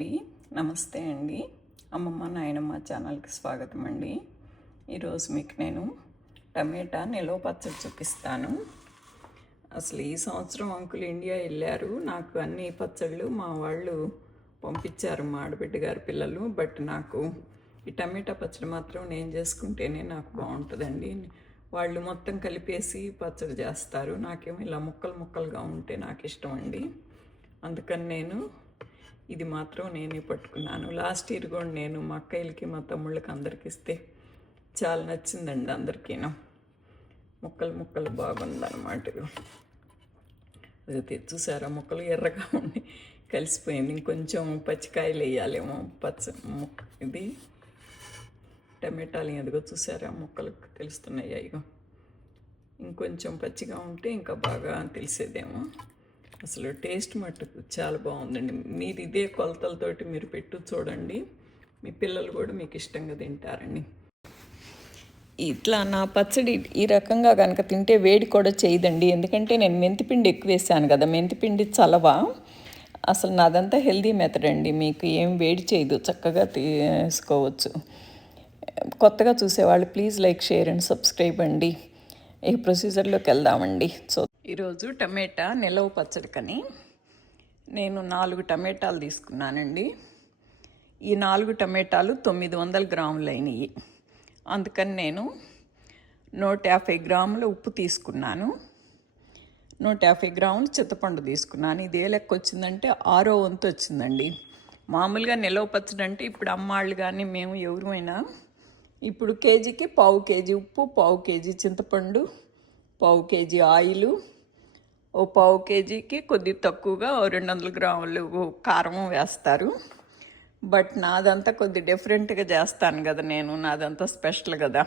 అండి, నమస్తే అండి. అమ్మమ్మ నాయనమ్మ ఛానల్కి స్వాగతం అండి. ఈరోజు మీకు నేను టమాటా నిలవ పచ్చడి చూపిస్తాను. అసలు ఈ సంవత్సరం అంకుల్ ఇండియా వెళ్ళారు. నాకు అన్ని పచ్చళ్ళు మా వాళ్ళు పంపించారు, మా ఆడబిడ్డ గారి పిల్లలు. బట్ నాకు ఈ టమాటా పచ్చడి మాత్రం నేను చేసుకుంటేనే నాకు బాగుంటుందండి. వాళ్ళు మొత్తం కలిపేసి పచ్చడి చేస్తారు, నాకేమో ఇలా ముక్కలు ముక్కలుగా ఉంటే నాకు ఇష్టం అండి. అందుకని నేను ఇది మాత్రం నేనే పట్టుకున్నాను. లాస్ట్ ఇయర్ కూడా నేను మా అక్కయ్యలకి మా తమ్ముళ్ళకి అందరికి ఇస్తే చాలా నచ్చిందండి అందరికీను. ముక్కలు ముక్కలు బాగుందన్నమాట. అది చూసారా, ముక్కలు ఎర్రగా ఉండి కలిసిపోయింది. ఇంకొంచెం పచ్చికాయలు వేయాలేమో. ఇది టమాటాలు ఎదుగో చూసారా, ముక్కలు తెలుస్తున్నాయి. అయ్యో ఇంకొంచెం పచ్చిగా ఉంటే ఇంకా బాగా తెలిసేదేమో. అసలు టేస్ట్ మట్టుకు చాలా బాగుందండి. మీరు ఇదే కొలతలతోటి మీరు పెట్టు చూడండి, మీ పిల్లలు కూడా మీకు ఇష్టంగా తింటారండి. ఇట్లా నా పచ్చడి ఈ రకంగా కనుక తింటే వేడి కూడా చేయదండి. ఎందుకంటే నేను మెంతిపిండి ఎక్కువ వేసాను కదా, మెంతిపిండి చలవ. అసలు నాదంతా హెల్దీ మెథడ్ అండి, మీకు ఏం వేడి చేయదు, చక్కగా తీసుకోవచ్చు. కొత్తగా చూసేవాళ్ళు please like, share and subscribe అండి. ఈ ప్రొసీజర్లోకి వెళ్దామండి. సో ఈరోజు టమాటా నిలవ పచ్చడికని నేను 4 టమాటాలు తీసుకున్నానండి. ఈ 4 టమాటాలు 900 గ్రాములు అయినాయి. అందుకని నేను 150 గ్రాముల ఉప్పు తీసుకున్నాను, 150 గ్రాములు చింతపండు తీసుకున్నాను. ఇది ఏ లెక్క వచ్చిందంటే 6వ వంతు వచ్చిందండి. మామూలుగా నిలవ పచ్చడి అంటే ఇప్పుడు అమ్మాళ్ళు కానీ మేము ఎవరైనా ఇప్పుడు కేజీకి 1/2 కేజీ ఉప్పు, 1/2 కేజీ చింతపండు, 1/2 కేజీ ఆయిలు, 1/2 కేజీకి కొద్ది తక్కువగా 200 గ్రాములు కారం వేస్తారు. బట్ నాదంతా కొద్ది డిఫరెంట్గా చేస్తాను కదా నేను, నాదంతా స్పెషల్ కదా.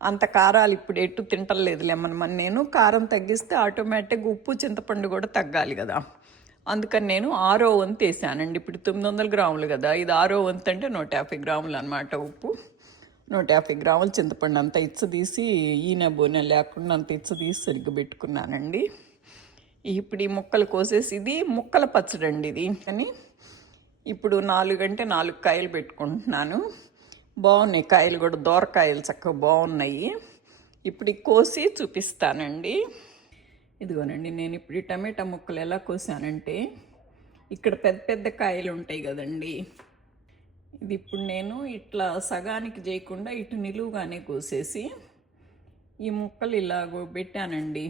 అంత కారాలు ఇప్పుడు ఎటు తింటలేదు లేమని నేను కారం తగ్గిస్తే ఆటోమేటిక్గా ఉప్పు చింతపండు కూడా తగ్గాలి కదా. అందుకని నేను 6వ వంతు వేసానండి. ఇప్పుడు 900 గ్రాములు కదా, ఇది 6వ వంతు అంటే 150 గ్రాములు అనమాట ఉప్పు, 150 గ్రాములు చింతపండు. అంత తీసి ఈయన బోనె లేకుండా అంత తీసి సరిగ్గా పెట్టుకున్నానండి. ఇప్పుడు ఈ ముక్కలు కోసేసి, ఇది ముక్కల పచ్చడి అండి ఇది. కానీ ఇప్పుడు 4 అంటే 4 కాయలు పెట్టుకుంటున్నాను. బాగున్నాయి కాయలు కూడా, దోరకాయలు చక్కగా బాగున్నాయి. ఇప్పుడు కోసి చూపిస్తానండి. ఇదిగోనండి, నేను ఇప్పుడు ఈ టమాటా ముక్కలు ఎలా కోసానంటే, ఇక్కడ పెద్ద పెద్ద కాయలు ఉంటాయి కదండి, ఇది ఇప్పుడు నేను ఇట్లా సగానికి చేయకుండా ఇటు నిలువుగానే కోసేసి ఈ ముక్కలు ఇలాగో పెట్టానండి.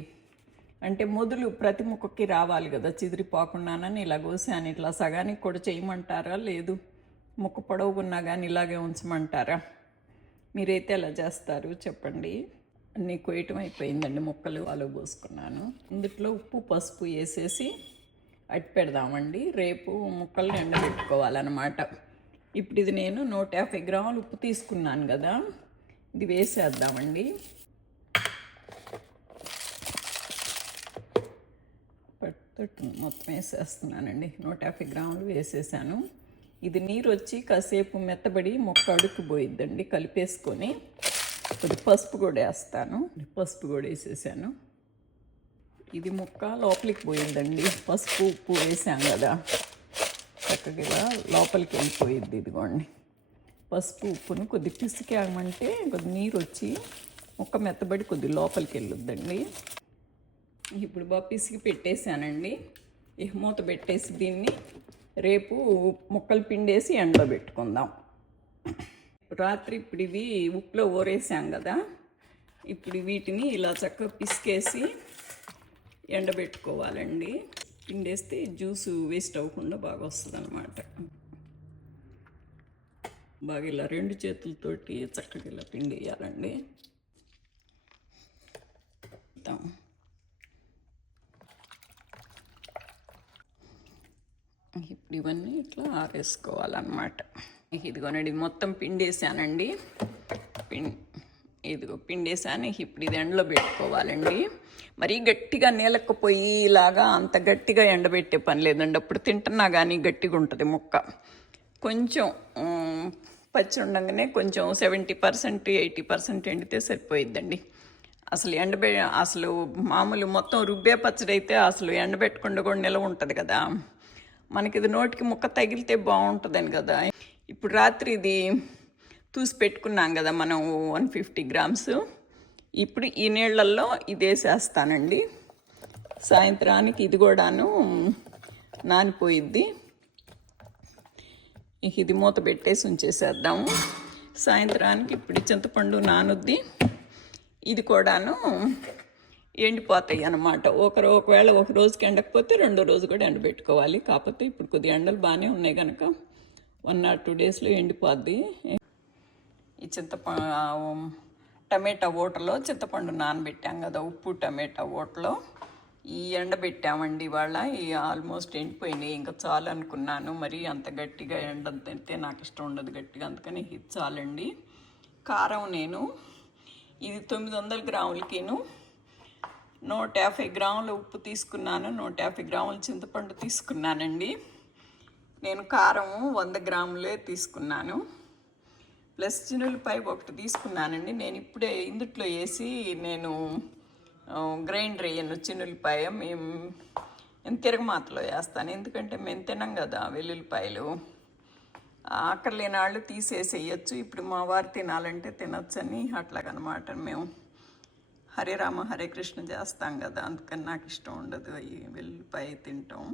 అంటే మొదలు ప్రతి ముక్కకి రావాలి కదా, చిదిరిపోకుండానని ఇలా కోసాను. ఇట్లా సగానికి కూడా చేయమంటారా, లేదు ముక్క పొడవుకున్నా కానీ ఇలాగే ఉంచమంటారా? మీరైతే ఎలా చేస్తారు చెప్పండి. అన్నీ కొయ్యటం అయిపోయిందండి, ముక్కలు అలా పోసుకున్నాను. ఇందులో ఉప్పు పసుపు వేసేసి అట్టి పెడదామండి. రేపు ముక్కలు ఎండబెట్టుకోవాలన్నమాట. ఇప్పుడు ఇది నేను 150 గ్రాములు ఉప్పు తీసుకున్నాను కదా, ఇది వేసేద్దామండి. మొత్తం వేసేస్తున్నానండి. 150 గ్రాములు వేసేసాను. ఇది నీరు వచ్చి కాసేపు మెత్తబడి మొక్క అడుక్కి పోయిద్దండి. కలిపేసుకొని కొద్ది పసుపు కూడా వేస్తాను. పసుపు కూడా వేసేసాను. ఇది ముక్క లోపలికి పోయిద్దండి, పసుపు ఉప్పు వేసాం కదా, చక్కగా ఇలా లోపలికి వెళ్ళిపోయిద్ది. ఇదిగోండి, పసుపు ఉప్పును కొద్ది పిసికామంటే కొద్ది నీరు వచ్చి ముక్క మెత్తబడి కొద్ది లోపలికి వెళ్ళొద్దండి. ఇప్పుడు బాగా పిసికి పెట్టేశానండి. మూత పెట్టేసి దీన్ని రేపు ముక్కలు పిండేసి ఎండలో పెట్టుకుందాం. రాత్రి ఇప్పుడు ఇవి ఉప్పులో ఊరేసాం కదా, ఇప్పుడు వీటిని ఇలా చక్కగా పిసికేసి ఎండబెట్టుకోవాలండి. పిండేస్తే జ్యూసు వేస్ట్ అవ్వకుండా బాగా వస్తుంది అన్నమాట. బాగా ఇలా 2 చేతులతోటి చక్కగా ఇలా పిండేయాలండి. ఇప్పుడు ఇవన్నీ ఇట్లా ఆరేసుకోవాలన్నమాట. ఇదిగోనండి మొత్తం పిండేసానండి. ఇదిగో పిండేసాను. ఇప్పుడు ఇది ఎండలో పెట్టుకోవాలండి. మరీ గట్టిగా నీలకపోయి ఇలాగా అంత గట్టిగా ఎండబెట్టే పని లేదండి. అప్పుడు తింటున్నా కానీ గట్టిగా ఉంటుంది ముక్క. కొంచెం పచ్చి ఉండగానే కొంచెం 70% 80% ఎండితే సరిపోయిద్దండి. అసలు మామూలు మొత్తం రుబ్బే పచ్చడి అయితే అసలు ఎండబెట్టకుండా కూడా నిలవ ఉంటుంది కదా. మనకి ఇది నోటికి ముక్క తగిలితే బాగుంటుందని కదా. ఇప్పుడు రాత్రి ఇది తూసి పెట్టుకున్నాం కదా మనం 150 గ్రామ్స్. ఇప్పుడు ఈ నీళ్ళల్లో ఇది వేసేస్తానండి. సాయంత్రానికి ఇది కూడాను నానిపోయిద్ది. ఇది మూత పెట్టేసి ఉంచేసేద్దాము. సాయంత్రానికి ఇప్పుడు చింతపండు నానుద్ది, ఇది కూడాను ఎండిపోతాయి అన్నమాట. ఒకవేళ ఒక రోజుకి ఎండకపోతే రెండో రోజు కూడా ఎండబెట్టుకోవాలి. కాకపోతే ఇప్పుడు కొద్దిగా ఎండలు బాగానే ఉన్నాయి కనుక 1 or 2 డేస్లో ఎండిపోద్ది. ఈ టమాటా ఓటలో చింతపండు నానబెట్టాం కదా, ఉప్పు టమాటా ఓటలో ఈ ఎండబెట్టామండి ఇవాళ. ఈ ఆల్మోస్ట్ ఎండిపోయినాయి. ఇంకా చాలు అనుకున్నాను, మరి అంత గట్టిగా ఎండతే నాకు ఇష్టం ఉండదు గట్టిగా, అందుకని ఇది చాలండి. కారం నేను ఇది 900 గ్రాములకిను 150 గ్రాముల ఉప్పు తీసుకున్నాను, 150 గ్రాముల చింతపండు తీసుకున్నానండి. నేను కారం 100 గ్రాములే తీసుకున్నాను. ప్లస్ చిన్నులపాయ ఒకటి తీసుకున్నానండి. నేను ఇప్పుడే ఇందుట్లో వేసి నేను గ్రైండర్ వేయను చిన్నులపాయ. నేను తిరగమాతలో వేస్తాను, ఎందుకంటే మేము తినం కదా వెల్లుల్లిపాయలు. ఆకలి నాళ్ళు తీసేసేయచ్చు. ఇప్పుడు మా వారు తినాలంటే తినొచ్చని అట్లాగనమాట. మేము హరే రామ హరే కృష్ణ చేస్తాం కదా, అందుకని నాకు ఇష్టం ఉండదు ఈ వెల్లుల్లిపాయ తింటాం.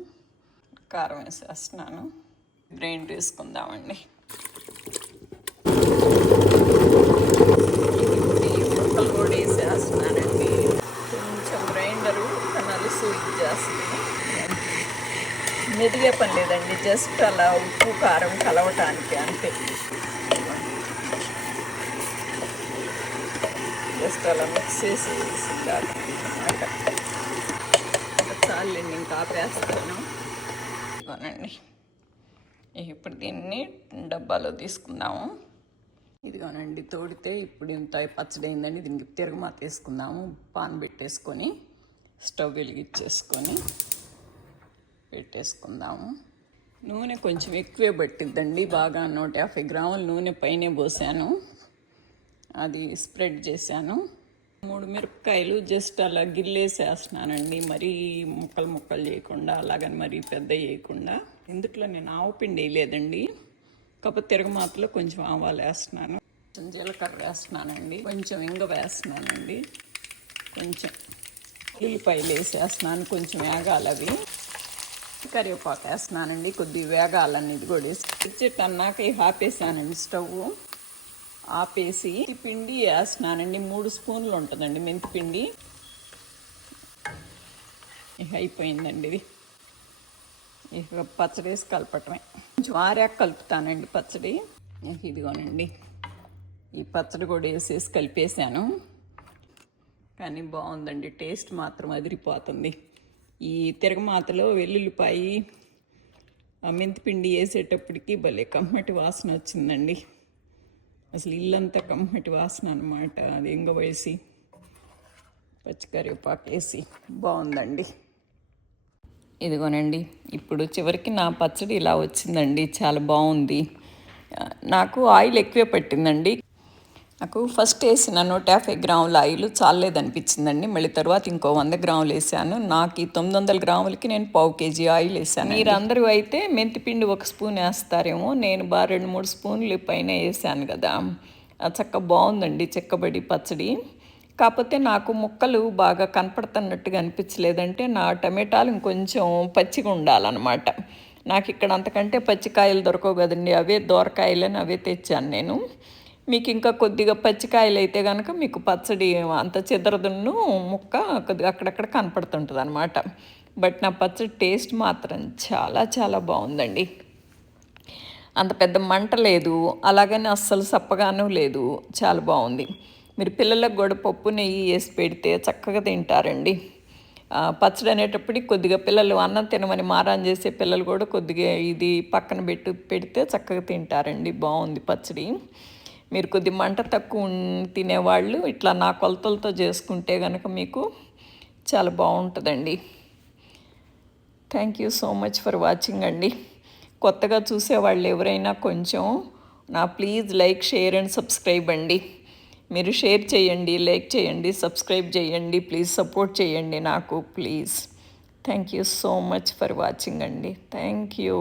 కారం వేసేస్తున్నాను, గ్రైండ్ వేసుకుందామండి. ముక్కలు కూడా వేసేస్తున్నానండి. కొంచెం గ్రైండరు నలుసు చేస్తుంది, మెదిగే పని లేదండి, జస్ట్ అలా ఉప్పు కారం కలవటానికి అంతే. జస్ట్ అలా మిక్స్ చేసి అన్నమాట. చాలు ఇంకా ఆపేస్తాను. ఇదిగోనండి, ఇప్పుడు దీన్ని డబ్బాలో తీసుకుందాము. ఇదిగోనండి తోడితే ఇప్పుడు ఇంత పచ్చడి అయిందండి. దీనికి తిరగమాత వేసుకుందాము. పాన్ పెట్టేసుకొని స్టవ్ వెలిగించేసుకొని పెట్టేసుకుందాము. నూనె కొంచెం ఎక్కువే పట్టిద్దండి, బాగా 150 గ్రాముల నూనె పైనే పోసాను, అది స్ప్రెడ్ చేశాను. 3 మిరపకాయలు జస్ట్ అలా గిల్లేసేస్తున్నానండి, మరీ ముక్కలు చేయకుండా, అలాగని మరీ పెద్ద వేయకుండా. ఇందుట్లో నేను ఆవుపిండి వేయలేదండి, కాకపోతే తిరగమాతలో కొంచెం ఆవాలు వేస్తున్నాను, కొంచెం జీలకర్ర వేస్తున్నానండి, కొంచెం ఇంగ వేస్తున్నానండి, కొంచెం ఉల్లిపాయలు వేసేస్తున్నాను, కొంచెం వేగాలి అవి. కరివేపాకు వేస్తున్నానండి, కొద్దిగా వేగాలని. ఇది కూడా వేసి అన్నాక ఆపేసానండి స్టవ్. ఆపేసి పిండి వేస్తున్నానండి. 3 స్పూన్లు ఉంటుందండి మెంతిపిండి. ఇక అయిపోయిందండి ఇది. ఇక పచ్చడి వేసి కలపటమే. కొంచెం ఆరాక కలుపుతానండి పచ్చడి. ఇదిగోనండి ఈ పచ్చడి కూడా వేసేసి కలిపేసాను. కానీ బాగుందండి, టేస్ట్ మాత్రం అదిరిపోతుంది. ఈ తిరగమాతలో వెల్లుల్లిపాయి మెంతిపిండి వేసేటప్పటికి భలే కమ్మటి వాసన వచ్చిందండి. అసలు ఇల్లంతా కమ్మటి వాసన అనమాట. అది ఇంగ వేసి పచ్చికరివేపాకు వేసి బాగుందండి. ఇదిగోనండి ఇప్పుడు చివరికి నా పచ్చడి ఇలా వచ్చిందండి, చాలా బాగుంది. నాకు ఆయిల్ ఎక్కువే పట్టిందండి. నాకు ఫస్ట్ వేసిన 150 గ్రాముల ఆయిల్ చాలేదనిపించిందండి. మళ్ళీ తర్వాత ఇంకో 100 గ్రాములు వేసాను. నాకు ఈ 900 గ్రాములకి నేను 1/2 కేజీ ఆయిల్ వేసాను. మీరు అందరూ అయితే మెంతిపిండి 1 స్పూన్ వేస్తారేమో, నేను 2-3 స్పూన్లు పైన వేసాను కదా. చక్క బాగుందండి చెక్కబడి పచ్చడి. కాకపోతే నాకు ముక్కలు బాగా కనపడుతున్నట్టుగా అనిపించలేదంటే, నా టమాటాలు ఇంకొంచెం పచ్చిగా ఉండాలన్నమాట. నాకు ఇక్కడ అంతకంటే పచ్చికాయలు దొరకవు కదండి, అవే దోరకాయలని అవే తెచ్చాను నేను. మీకు ఇంకా కొద్దిగా పచ్చికాయలు అయితే కనుక మీకు పచ్చడి అంత చెదరదును ముక్క కొద్దిగా అక్కడక్కడ కనపడుతుంటుంది అనమాట. బట్ నా పచ్చడి టేస్ట్ మాత్రం చాలా చాలా బాగుందండి. అంత పెద్ద మంట లేదు, అలాగని అస్సలు సప్పగాను లేదు, చాలా బాగుంది. మీరు పిల్లలకు కూడా పప్పు నెయ్యి వేసి పెడితే చక్కగా తింటారండి. పచ్చడి అనేటప్పటికి కొద్దిగా పిల్లలు అన్నం తినమని మారాన్ చేసే పిల్లలు కూడా కొద్దిగా ఇది పక్కన పెడితే చక్కగా తింటారండి. బాగుంది పచ్చడి. మీరు కొద్ది మంట తక్కువ తినేవాళ్ళు ఇట్లా నా కొలతలతో చేసుకుంటే కనుక మీకు చాలా బాగుంటుందండి. Thank you so much for watching అండి. కొత్తగా చూసేవాళ్ళు ఎవరైనా కొంచెం please like, share and subscribe అండి. మీరు షేర్ చేయండి, లైక్ చేయండి, సబ్స్క్రైబ్ చేయండి, ప్లీజ్ సపోర్ట్ చేయండి నాకు please. Thank you so much for watching అండి. Thank you.